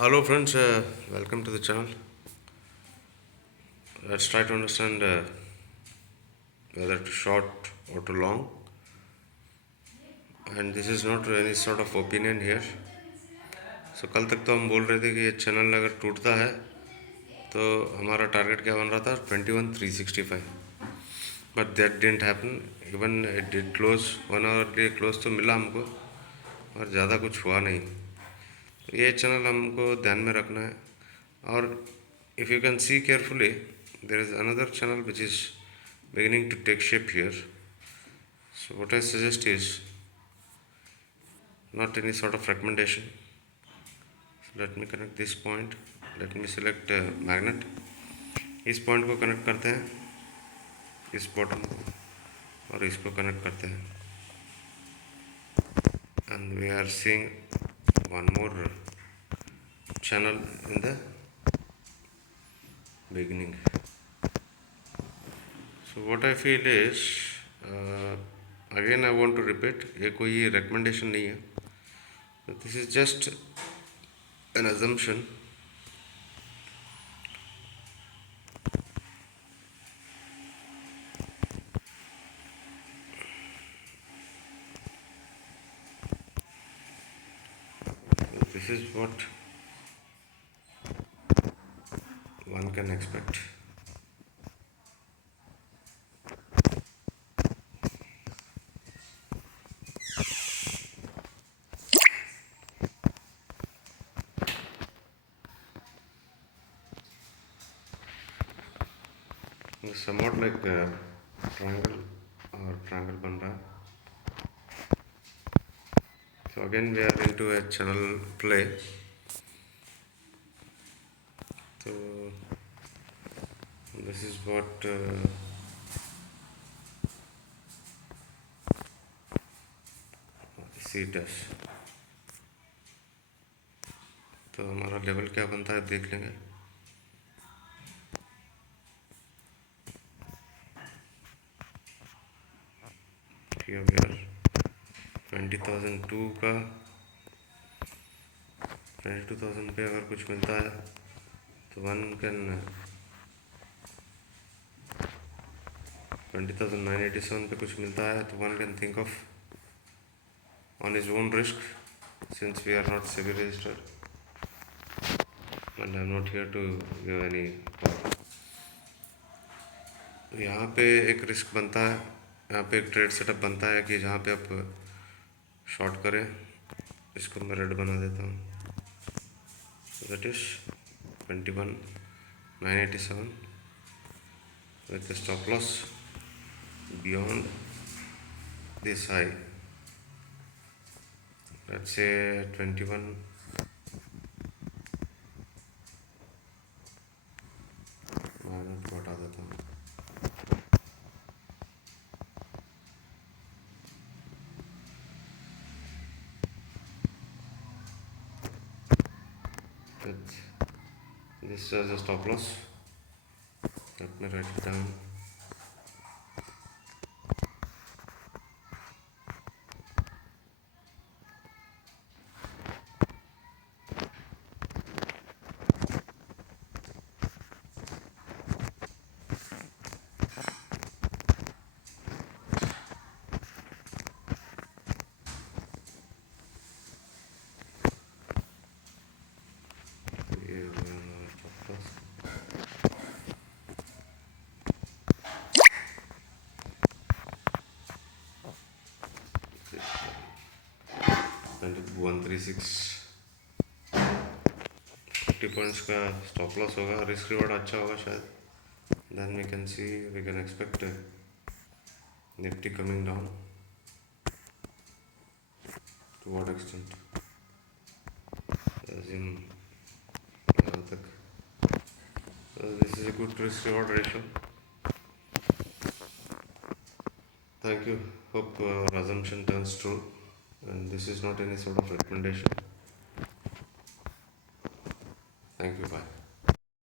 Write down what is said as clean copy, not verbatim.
Hello friends, welcome to the channel. Let's try to understand whether to short or to long. And this is not any sort of opinion here. So कल तक तो हम बोल रहे थे कि ये चैनल अगर टूटता है तो हमारा टारगेट क्या बन रहा था 21,365. But that didn't happen. Even it did close 1 hour day close तो मिला हमको और ज़्यादा कुछ हुआ नहीं. तो ये चैनल हमको ध्यान में रखना है. और if you can see carefully, there is another channel which is beginning to take shape here. So what I suggest is not any sort of recommendation. So let me connect this point. Let me select magnet. इस point को connect करते हैं, इस bottom को, और इसको connect करते हैं. And we are seeing one more channel in the beginning. So what I feel is, again I want to repeat, ये कोई recommendation नहीं है. This is just an assumption. This is what one can expect. It's somewhat like a triangle or triangle बन रहा है. So again we are into a channel play. So this is what see it as. तो हमारा level क्या बनता है देख लेंगे. Here we are 20,002 का 22,000 पे अगर कुछ मिलता है तो वन कैन 20,987 पे कुछ मिलता है तो one can think of on his own risk, since we are not SEBI registered and I am not here to give any talk. यहाँ पे एक रिस्क बनता है, यहाँ पे एक ट्रेड सेटअप बनता है कि जहाँ पे आप शॉर्ट करें. इसको मैं रेड बना देता हूँ. That is 21,987 with the stop loss beyond this high. Let's say 21. Minus को हटा देता हूँ. This is a stop loss. Let me write it down. And 136 50 points का स्टॉप लॉस होगा. रिस्क रिवॉर्ड अच्छा होगा शायद. Then we can see, we can expect Nifty coming down. To what extent यहाँ तक. This is a good risk reward ratio. Thank you. Hope our assumption turns true. And this is not any sort of recommendation. Thank you. Bye.